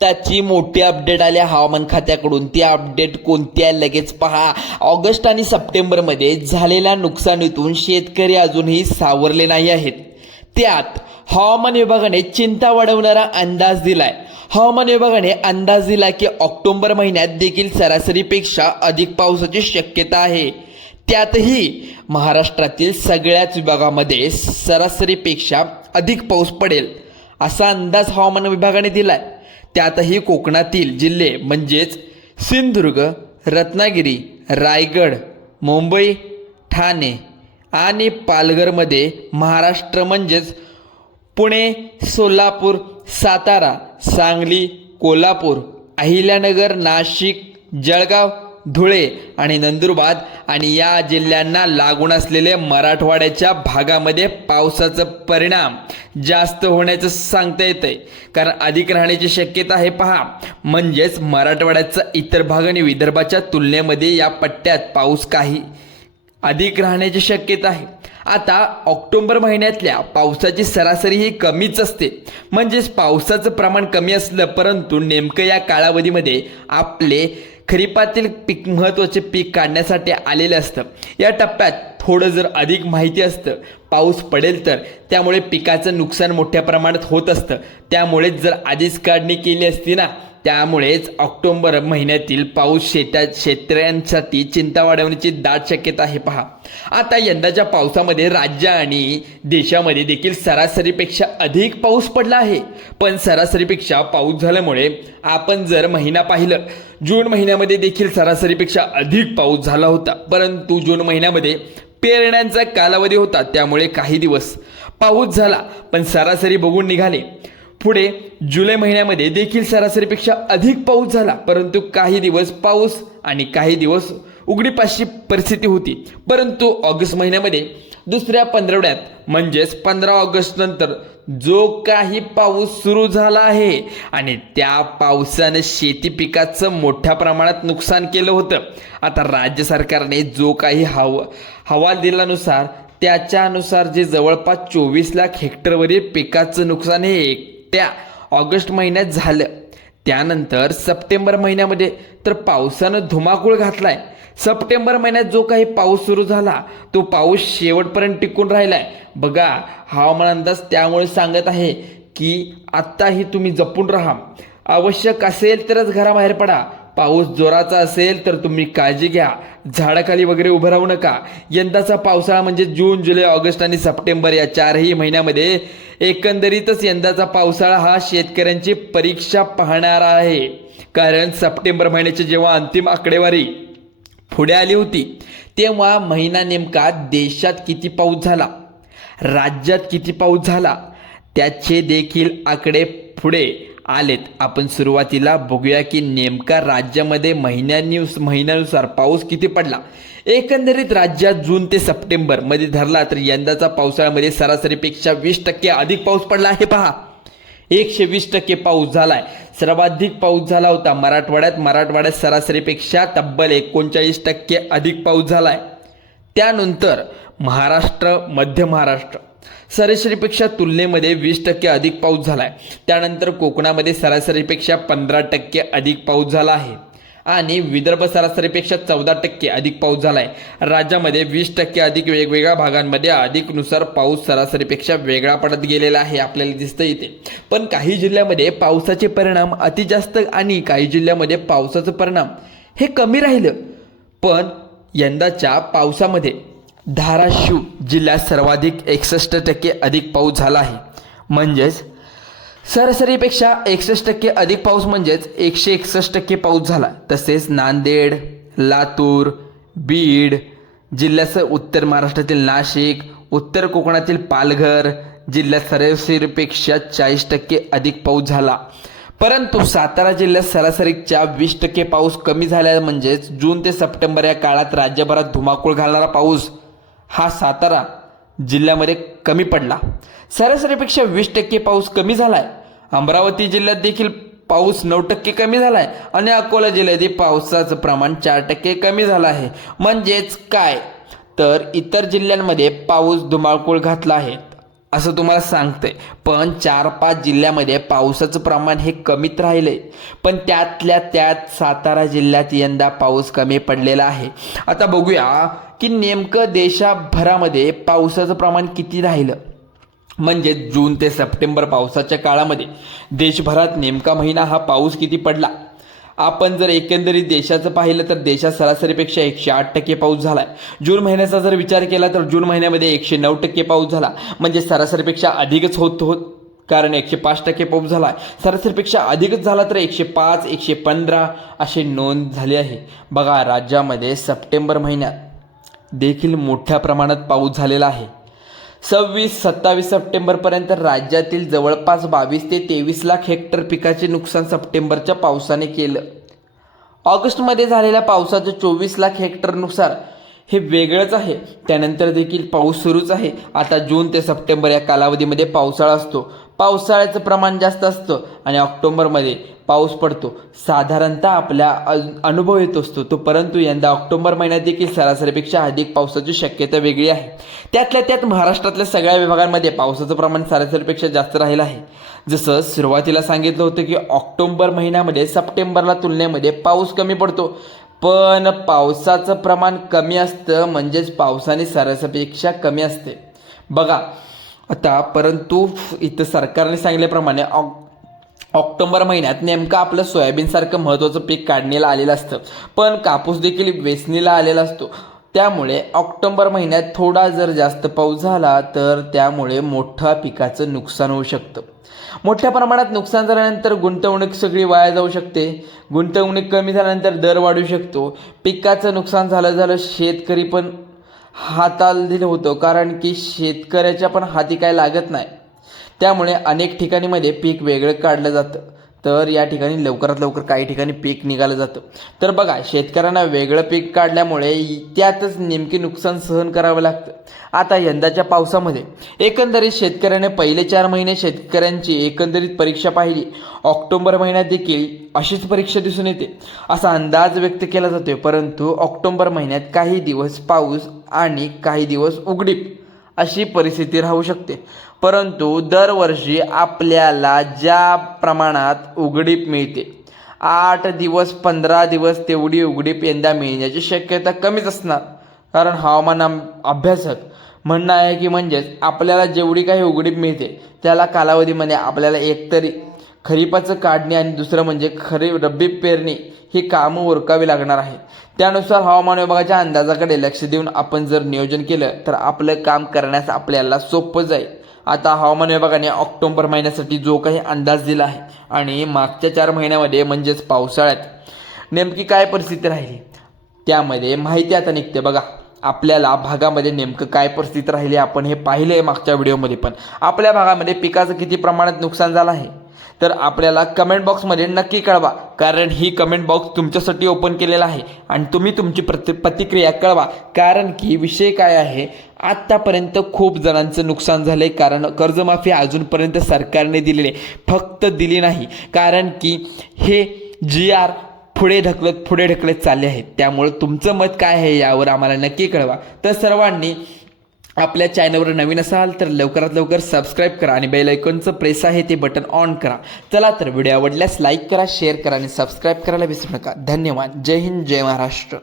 त्याची मोठी अपडेट आली हवामान खात्याकडून. ती अपडेट कोणती आहे लगेच पहा. ऑगस्ट आणि सप्टेंबरमध्ये झालेल्या नुकसानीतून शेतकरी अजूनही सावरले नाही आहेत. त्यात हवामान विभागाने चिंता वाढवणारा अंदाज दिलाय. हवामान विभागाने अंदाज दिला की ऑक्टोबर महिन्यात देखील सरासरीपेक्षा अधिक पावसाची शक्यता आहे. त्यातही महाराष्ट्रातील सगळ्याच विभागामध्ये सरासरीपेक्षा अधिक पाऊस पडेल असा अंदाज हवामान विभागाने दिलाय. त्यातही कोकणातील जिल्हे म्हणजेच सिंधुदुर्ग रत्नागिरी रायगड मुंबई ठाणे आणि पालघरमध्ये महाराष्ट्र म्हणजेच पुणे सोलापूर सातारा सांगली कोल्हापूर अहिल्यानगर नाशिक जळगाव धुळे आणि नंदुरबार आणि या जिल्ह्यांना लागून असलेल्या मराठवाड्याच्या भागामध्ये पावसाचा परिणाम जास्त होण्याचं सांगता येतंय. कारण अधिक राहण्याची शक्यता आहे पहा. म्हणजेच मराठवाड्याचा इतर भाग आणि विदर्भाच्या तुलनेमध्ये या पट्ट्यात पाऊस काही अधिक राहण्याची शक्यता आहे. आता ऑक्टोबर महिन्यातल्या पावसाची सरासरी ही कमीच असते. म्हणजेच पावसाचं प्रमाण कमी असलं परंतु नेमकं या कालावधीमध्ये आपले खरीपातील पीक महत्त्वाचे पीक काढण्यासाठी आलेलं असतं. या टप्प्यात थोडं जर अधिक माहिती असतं पाऊस पडेल तर त्यामुळे पिकाचं नुकसान मोठ्या प्रमाणात होत असतं. त्यामुळेच जर आधीच काढणी केली असती ना त्यामुळेच ऑक्टोबर महिन्यातील पाऊस शेता शेतकऱ्यांसाठी चिंता वाढवण्याची दाट शक्यता आहे पहा. आता यंदाच्या पावसामध्ये राज्य आणि देशामध्ये देखील सरासरीपेक्षा अधिक पाऊस पडला आहे. पण सरासरीपेक्षा पाऊस झाल्यामुळे आपण जर महिना पाहिलं जून महिन्यामध्ये देखील सरासरीपेक्षा अधिक पाऊस झाला होता. परंतु जून महिन्यामध्ये पेरण्यांचा कालावधी होता त्यामुळे काही दिवस पाऊस झाला पण सरासरी बघून निघाले. पुढे जुलै महिन्यामध्ये देखील सरासरीपेक्षा अधिक पाऊस झाला परंतु काही दिवस पाऊस आणि काही दिवस उघडीपाशी परिस्थिती होती. परंतु ऑगस्ट महिन्यामध्ये दुसऱ्या पंधरवड्यात म्हणजेच पंधरा ऑगस्ट नंतर जो काही पाऊस सुरू झाला आहे आणि त्या पावसानं शेती पिकाचं मोठ्या प्रमाणात नुकसान केलं होतं. आता राज्य सरकारने जो काही हव हवाल दिल्यानुसार त्याच्यानुसार जे जवळपास चोवीस लाख हेक्टरवरील पिकाचं नुकसान हे एकट्या ऑगस्ट महिन्यात झालं. त्यानंतर सप्टेंबर महिन्यामध्ये तर पावसानं धुमाकूळ घातलाय. सप्टेंबर महिन्यात जो काही पाऊस सुरू झाला तो पाऊस शेवटपर्यंत टिकून राहिलाय. बघा हवामान अंदाज त्यामुळे सांगत आहे की आत्ताही तुम्ही जपून राहा. आवश्यक असेल तरच घराबाहेर पडा. पाऊस जोराचा असेल तर तुम्ही काळजी घ्या. झाडाखाली वगैरे उभं राहू नका. यंदाचा पावसाळा म्हणजे जून जुलै ऑगस्ट आणि सप्टेंबर या चारही महिन्यामध्ये एकंदरीतच यंदाचा पावसाळा हा शेतकऱ्यांची परीक्षा पाहणारा आहे. कारण सप्टेंबर महिन्याची जेव्हा अंतिम आकडेवारी पुढे आली होती. तेव्हा महिना नेमका देशात किती पाऊस झाला? राज्यात किती पाऊस झाला? त्याचे देखील आकडे पुढे आलेत. आपण सुरुवातीला बघूया की नेमका राज्यामध्ये महिन्यांनी महिन्यानुसार पाऊस किती पडला? एकंदरीत राज्यात जून ते सप्टेंबरमध्ये धरला तर यंदाचा पावसाळ्यामध्ये सरासरीपेक्षा वीस टक्के अधिक पाऊस पडला आहे पहा. एकशे वीस टक्के पाऊस झालाय. सर्वाधिक पाऊस झाला होता मराठवाड्यात. मराठवाड्यात सरासरीपेक्षा तब्बल एकोणचाळीस टक्के अधिक पाऊस झालाय. त्यानंतर महाराष्ट्र मध्य महाराष्ट्र सरासरीपेक्षा तुलनेमध्ये वीस टक्के अधिक पाऊस झालाय. त्यानंतर कोकणामध्ये सरासरीपेक्षा पंधरा टक्के अधिक पाऊस झाला आहे. आणि विदर्भ सरासरीपेक्षा चौदा टक्के अधिक पाऊस झालाय. राज्यामध्ये वीस टक्के अधिक वेगवेगळ्या भागांमध्ये अधिकनुसार पाऊस सरासरीपेक्षा वेगळा पडत गेलेला आहे आपल्याला दिसतं इथे. पण काही जिल्ह्यामध्ये पावसाचे परिणाम अतिजास्त आणि काही जिल्ह्यामध्ये पावसाचं परिणाम हे कमी राहिलं. पण यंदाच्या पावसामध्ये धाराशिव जिल्ह्यात सर्वाधिक एकसष्ट टक्के अधिक पाऊस झाला आहे. म्हणजेच सरासरीपेक्षा एकसष्ट टक्के अधिक पाऊस म्हणजेच एकशे एकसष्ट टक्के पाऊस झाला. तसेच नांदेड लातूर बीड जिल्ह्याचं उत्तर महाराष्ट्रातील नाशिक उत्तर कोकणातील पालघर जिल्ह्यात सरासरीपेक्षा चाळीस टक्के अधिक पाऊस झाला. परंतु सातारा जिल्ह्यात सरासरीच्या वीस टक्के पाऊस कमी झाला म्हणजेच जून ते सप्टेंबर या काळात राज्यभरात धुमाकूळ घालणारा पाऊस हा सातारा जिल्ह्यामध्ये कमी पडला. सरासरीपेक्षा वीस टक्के पाऊस कमी झाला आहे अमरावती जिल्ह्यात देखील पाऊस नऊ टक्के कमी झाला आहे आणि अकोला जिल्ह्यातील पावसाचं प्रमाण चार टक्के कमी झालं आहे. म्हणजेच काय? तर इतर जिल्ह्यांमध्ये पाऊस धुमाळकूळ घातला आहे. असं तुम्हाला सांगतंय. पण चार पाच जिल्ह्यामध्ये पावसाचं प्रमाण हे कमीत राहिलंय. पण त्यातल्या त्यात सातारा जिल्ह्यात यंदा पाऊस कमी पडलेला आहे. आता बघूया की नेमकं देशाभरामध्ये पावसाचं प्रमाण किती राहिलं? म्हणजे जून ते सप्टेंबर पावसाच्या काळामध्ये. देशभरात नेमका महिना हा पाऊस किती पडला? आपण जर एकंदरीत देशाचं पाहिलं तर देशात सरासरीपेक्षा एकशे आठ टक्के पाऊस झाला आहे जून महिन्याचा जर विचार केला तर जून महिन्यामध्ये एकशे नऊ टक्के पाऊस झाला. म्हणजे सरासरीपेक्षा अधिकच होत होत. कारण एकशे पाच टक्के पाऊस झाला. आहे सरासरीपेक्षा अधिकच झाला तर एकशे पाच एकशे पंधरा अशी नोंद झाली आहे. बघा राज्यामध्ये सप्टेंबर महिन्यात देखील मोठ्या प्रमाणात पाऊस झालेला आहे. सव्वीस सत्तावीस सप्टेंबरपर्यंत राज्यातील जवळपास बावीस ते तेवीस लाख हेक्टर पिकाचे नुकसान सप्टेंबरच्या पावसाने केलं. ऑगस्टमध्ये झालेल्या पावसाचं चोवीस लाख हेक्टरनुसार हे वेगळंच आहे. त्यानंतर देखील पाऊस सुरूच आहे. आता जून ते सप्टेंबर या कालावधीमध्ये पावसाळा असतो. पावसाळ्याचं प्रमाण जास्त असतं आणि ऑक्टोबरमध्ये पाऊस पडतो. साधारणतः आपल्या अनुभव येत असतो. तो परंतु यंदा ऑक्टोबर महिन्यात देखील सरासरीपेक्षा अधिक पावसाची शक्यता वेगळी आहे. त्यातल्या त्यात महाराष्ट्रातल्या सगळ्या विभागांमध्ये पावसाचं प्रमाण सरासरीपेक्षा जास्त राहिलं आहे. जसं सुरुवातीला सांगितलं होतं की ऑक्टोंबर महिन्यामध्ये सप्टेंबरला तुलनेमध्ये पाऊस कमी पडतो. पण पावसाचं प्रमाण कमी असतं म्हणजेच पावसाने सरासरीपेक्षा कमी असते. बघा आता परंतु इथं सरकारने सांगितल्याप्रमाणे ऑक ऑक्टोबर महिन्यात नेमकं आपलं सोयाबीनसारखं महत्त्वाचं पीक काढणीला आलेलं असतं. पण कापूस देखील वेचणीला आलेला असतो. त्यामुळे ऑक्टोबर महिन्यात थोडा जर जास्त पाऊस झाला तर त्यामुळे मोठ्या पिकाचं नुकसान होऊ शकतं. मोठ्या प्रमाणात नुकसान झाल्यानंतर गुंतवणूक सगळी वाया जाऊ शकते. गुंतवणूक कमी झाल्यानंतर दर वाढू शकतो. पिकाचं नुकसान झालं झालं शेतकरी पण हाताल होतो होतं कारण की शेतकऱ्याच्या पण हाती काय लागत नाही. त्यामुळे अनेक ठिकाणीमध्ये पीक वेगळं काढलं जातं. तर या ठिकाणी लवकरात लवकर काही ठिकाणी पीक निघालं जातं. तर बघा शेतकऱ्यांना वेगळं पीक काढल्यामुळे त्यातच नेमके नुकसान सहन करावं लागतं. आता यंदाच्या पावसामध्ये एकंदरीत शेतकऱ्याने पहिले चार महिने शेतकऱ्यांची एकंदरीत परीक्षा पाहिली. ऑक्टोबर महिन्यात देखील अशीच परीक्षा दिसून येते असा अंदाज व्यक्त केला जातोय. परंतु ऑक्टोबर महिन्यात काही दिवस पाऊस आणि काही दिवस उघडीप अशी परिस्थिती राहू शकते. परंतु दरवर्षी आपल्याला ज्या प्रमाणात उघडीप मिळते आठ दिवस पंधरा दिवस तेवढी उघडीप यंदा मिळण्याची शक्यता कमीच असणार. कारण हवामान अम- अभ्यासक म्हणणं आहे की म्हणजेच आपल्याला जेवढी काही उघडीप मिळते त्याला कालावधीमध्ये आपल्याला एकतरी खरीपाचं काढणे आणि दुसरं म्हणजे खरीप रब्बी पेरणी ही कामं उरकावी लागणार आहे. त्यानुसार हवामान विभागाच्या अंदाजाकडे लक्ष देऊन आपण जर नियोजन केलं तर आपलं काम करण्यास आपल्याला सोपं जाईल. आता हवामान विभागाने ऑक्टोबर महिन्यासाठी जो काही अंदाज दिला आहे आणि मागच्या चार महिन्यामध्ये म्हणजेच पावसाळ्यात नेमकी काय परिस्थिती राहिली त्यामध्ये माहिती आता निघते. बघा आपल्याला भागामध्ये नेमकं काय परिस्थिती राहिली आपण हे पाहिलं आहे मागच्या व्हिडिओमध्ये पण. आपल्या भागामध्ये पिकाचं किती प्रमाणात नुकसान झालं आहे? तर आपल्याला कमेंट बॉक्समध्ये नक्की कळवा. कारण ही कमेंट बॉक्स तुमच्यासाठी ओपन केलेला आहे. आणि तुम्ही तुमची प्रति प्रतिक्रिया कळवा. कारण की विषय काय आहे? आत्तापर्यंत खूप जणांचं नुकसान झालं आहे कारण कर्जमाफी अजूनपर्यंत सरकारने दिलेली आहे. फक्त दिली नाही. कारण की हे जी आर पुढे ढकलत पुढे ढकलत चालले आहेत. त्यामुळे तुमचं मत काय आहे यावर आम्हाला नक्की कळवा. तर सर्वांनी आपल्या चॅनलवर नवीन असाल तर लवकरात लवकर सबस्क्राईब करा आणि बेल आयकॉनचं प्रेस आहे ते बटन ऑन करा. चला तर व्हिडिओ आवडल्यास लाईक करा शेअर करा आणि सबस्क्राईब करायला विसरू नका. धन्यवाद. जय हिंद जय महाराष्ट्र.